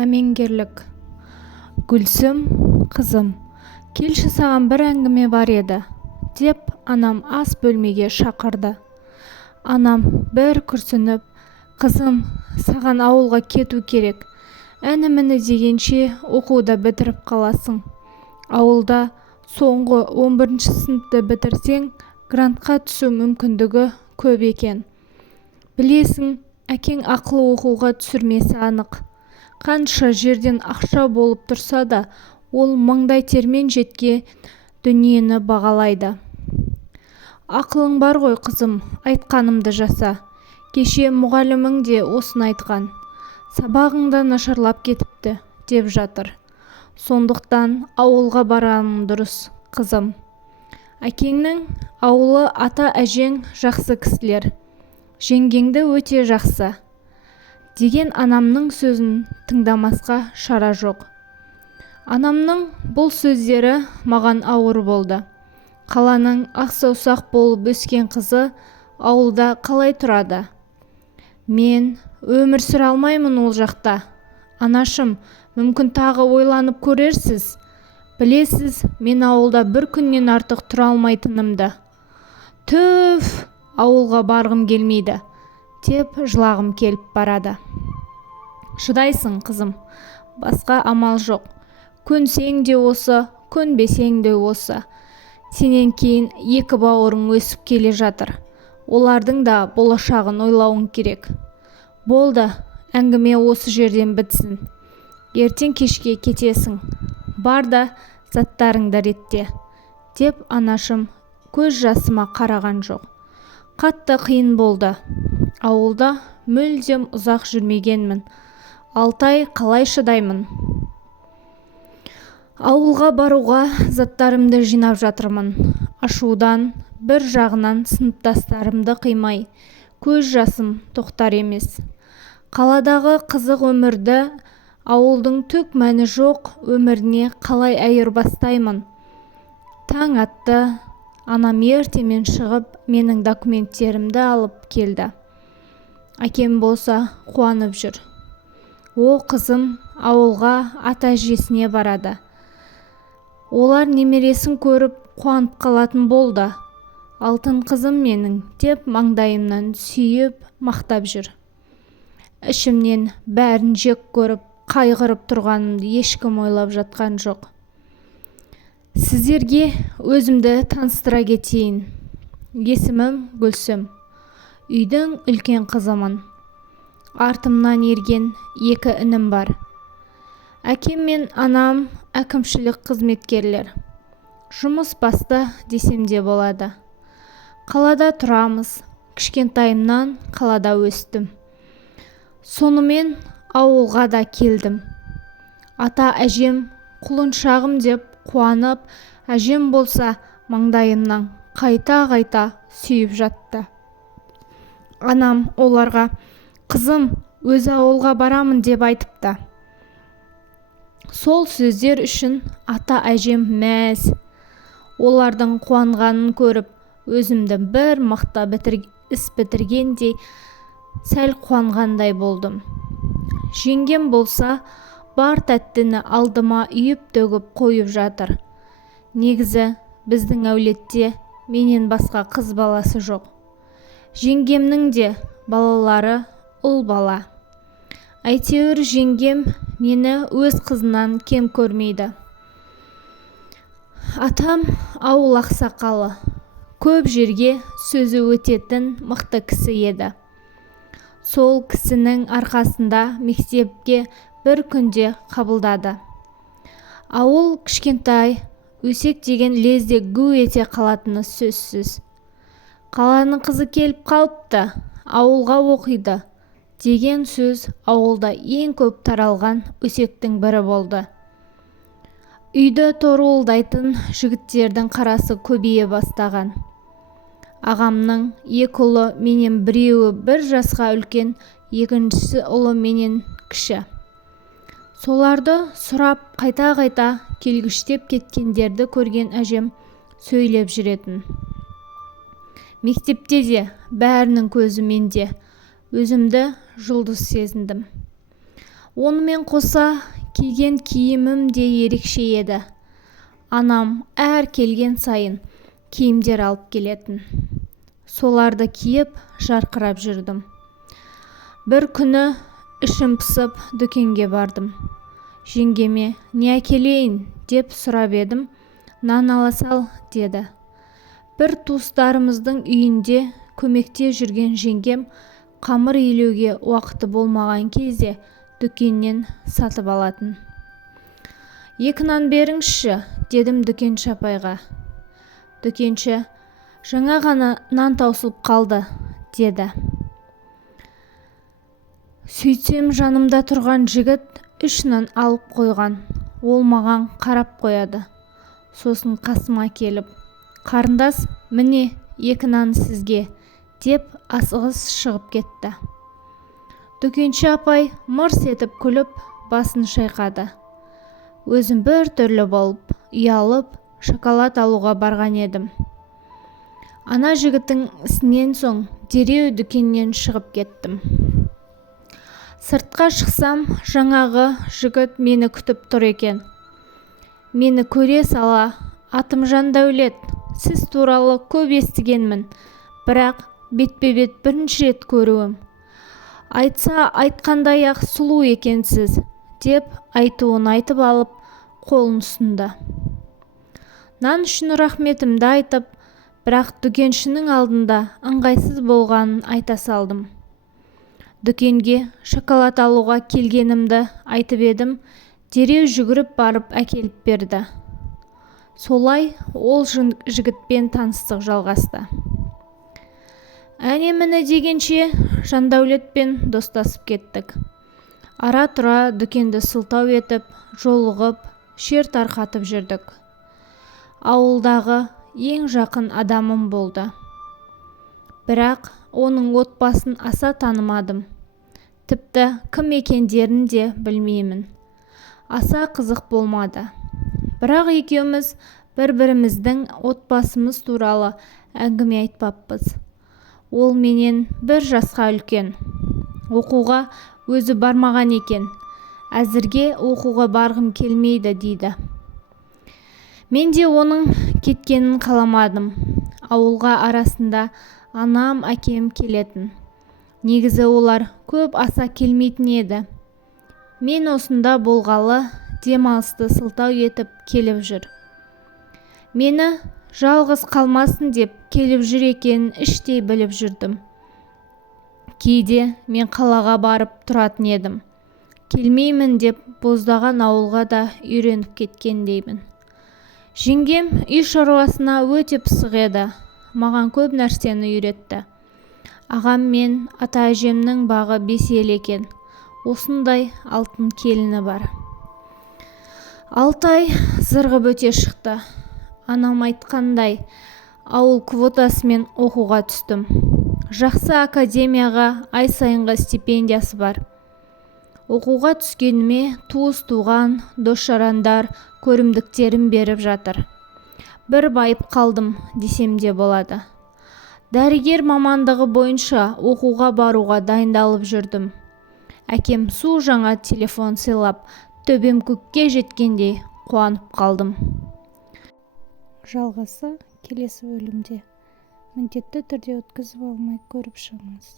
әмеңгерлік. Гүлсім, қызым, келші, саған бір әңгіме бар еді, деп анам ас бөлмеге шақырды. Анам бір күрсініп, қызым, саған ауылға кету керек. Әні-міні дегенше оқуды бітіріп қаласың. Ауылда соңғы 11-ші сыныпты бітірсең, грантқа түсу мүмкіндігі көп екен. Білесің, әкең ақылы оқуға түсірмесі анық. Қанша жерден ақша болып тұрса да, ол маңдай термен жеткен дүниені бағалайды. Ақылың бар ғой, қызым, айтқанымды жаса. Кеше мұғалімің де осыны айтқан. Сабағыңда нашарлап кетіпті, деп жатыр. Сондықтан ауылға бараның дұрыс, қызым. Әкеңнің ауылы ата-әжең жақсы кісілер. Жеңгеңді өте жақсы. Деген анамның сөзін тыңдамасқа шара жоқ. Анамның бұл сөздері маған ауыр болды. Қаланың ақ-саусақ болып өскен қызы ауылда қалай тұрады? Мен өмір сүре алмаймын ол жақта. Анашым, мүмкін тағы ойланып көрерсіз. Білесіз, мен ауылда бір күннен артық тұра алмайтынымды. Түф, ауылға барғым келмейді, деп жылағым келіп барады. Шыдайсың, қызым, басқа амал жоқ. Көнсең де осы, көнбесең де осы. Сенен кейін екі бауырың өсіп келе жатыр. Олардың да болашағын ойлауың керек. Болды, әңгіме осы жерден бітсін. Ертең кешке кетесің. Бар да заттарыңды ретте, деп анашым көз жасыма қараған жоқ. Қатты қиын болды. Ауылда мүлдем ұзақ жүрмегенмін. 6 ай қалай шыдаймын? Ауылға баруға заттарымды жинап жатырмын. Ашудан бір жағынан сыныптастарымды қимай, көз жасым тоқтар емес. Қаладағы қызық өмірді ауылдың түк мәні жоқ өміріне қалай айырбастаймын? Таң атты. Анам ертемен шығып, менің документтерімді алып келді. Әкем болса қуанып жүр. О, қызым, ауылға ата-әжесіне барады. Олар немересін көріп қуанып қалатын болды. Алтын қызым менің, деп маңдайымнан сүйіп, мақтап жүр. Ішімнен бәрін жек көріп, қайғырып тұрғанымды ешкім ойлап жатқан жоқ. Сіздерге өзімді таныстыра кетейін. Есімім Гүлсім. Үйдің үлкен қызымын. Артымнан ерген 2 інім бар. Әкем мен анам әкімшілік қызметкерлер. Жұмыс басты десем де болады. Қалада тұрамыз. Кішкентайымнан қалада өстім. Сонымен ауылға да келдім. Ата-әжем құлыншағым деп қуанып, әжем болса маңдайымнан қайта-қайта сүйіп жатты. Анам оларға, қызым, өзі ауылға барамын деп айтыпты. Сол сөздер үшін ата-әжем мәз. Олардың қуанғанын көріп, өзімді бір мақта іс бітіргендей сәл қуанғандай болдым. Жеңгем болса бар тәттіні алдыма үйіп-төгіп қойып жатыр. Негізі біздің әулетте менен басқа қыз баласы жоқ. Жеңгемнің де балалары ұл бала. Әйтеуір жеңгем мені өз қызынан кем көрмейді. Атам ауыл ақсақалы. Көп жерге сөзі өтетін мықты кісі еді. Сол кісінің арқасында мектепке бір күнде қабылдады. Ауыл кішкентай, өсек деген лезде гу ете қалатыны сөзсіз. Қаланың қызы келіп қалыпты, ауылға оқиды, деген сөз ауылда ең көп таралған өсектің бірі болды. Үйді торуылдайтын жігіттердің қарасы көбейе бастаған. Ағамның 2 ұлы менен біреуі 1 жасқа үлкен, екіншісі ұлы менен кіші. Соларды сұрап қайта-қайта келгіштеп кеткендерді көрген әжем сөйлеп жүретін. Мектепте де бәрінің көзі менде. Өзімді жұлдыз сезіндім. Онымен қоса киген киімім де ерекше еді. Анам әр келген сайын киімдер алып келетін. Соларды киіп жарқырап жүрдім. Бір күні ішім пысып дүкенге бардым. Жеңгеме не әкелейін деп сұрап едім. Нан ала сал деді. Бір туыстарымыздың үйінде көмекте жүрген жеңгем қамыр илеуге уақыты болмаған кезде дүкеннен сатып алатын. 2 нан беріңізші дедім дүкенші апайға. Дүкенші, жаңа ғана нан таусылып қалды деді. Сөйтсем жанымда тұрған жігіт 3 нан алып қойған. Ол маған қарап қояды. Сосын қасыма келіп, қарындас, міне 2 нан сізге деп асығыс шығып кетті. Дүкенші апай мырс етіп күліп басын шайқады. Өзім бір түрлі болып, ұялып, шоколад алуға барған едім. Ана жігіттің ісінен соң дереу дүкеннен шығып кеттім. Сыртқа шықсам, жаңағы жігіт мені күтіп тұр екен. Мені көре сала, атым Жандәулет, сіз туралы көп естігенмін, бірақ бетпе-бет бірінші рет көруім. Айтса айтқандай-ақ сұлу екенсіз, деп айтуын айтып алып, қолын ұсынды. Нан үшін рахметімді айтып, бірақ дүкеншінің алдында ыңғайсыз болғанын айта салдым. Дүкенге шоколад алуға келгенімді айтып едім, дереу жүгіріп барып әкеліп берді. Солай ол жігітпен таныстық жалғасты. Әне-міне дегенше Жандәулетпен достасып кеттік. Ара-тұра дүкенді сылтау етіп, жолығып, шер тарқатып жүрдік. Ауылдағы ең жақын адамым болды. Бірақ оның отбасын аса танымадым. Тіпті кім екендерін де білмеймін. Аса қызық болмады. Бірақ екеуміз бір-біріміздің отбасымыз туралы әңгіме айтпаппыз. Ол менен 1 жасқа үлкен. Оқуға өзі бармаған екен. Әзірге оқуға барғым келмейді дейді. Мен де оның кеткенін қаламадым. Ауылға арасында анам, әкем келетін. Негізі олар көп аса келмейтін еді. Мен осында болғалы демалысты сылтау етіп келіп жүр. Мені жалғыз қалмасын деп келіп жүр екенін іштей біліп жүрдім. Кейде мен қалаға барып тұратын едім. Келмеймін деп боздаған ауылға да үйреніп кеткендеймін. Жеңгем үй шаруасына өте пысық еді. Маған көп нәрсені үйретті. Ағам мен ата-әжемнің бағы 5 ел екен. Осындай алтын келіні бар. 6 ай зырғып өте шықты. Анам айтқандай, ауыл квотасымен оқуға түстім. Жақсы академияға ай сайынғы стипендиясы бар. Оқуға түскеніме туыс-туған, дос-жарандар көрімдіктерін беріп жатыр. Бір байып қалдым десем де болады. Дәрігер мамандығы бойынша оқуға баруға дайындалып жүрдім. Әкем су жаңа телефон сыйлап, төбем көкке жеткендей қуанып қалдым. Жалғасы келесі бөлімде. Міндетті түрде өткізіп алмай көріп шығыңыз.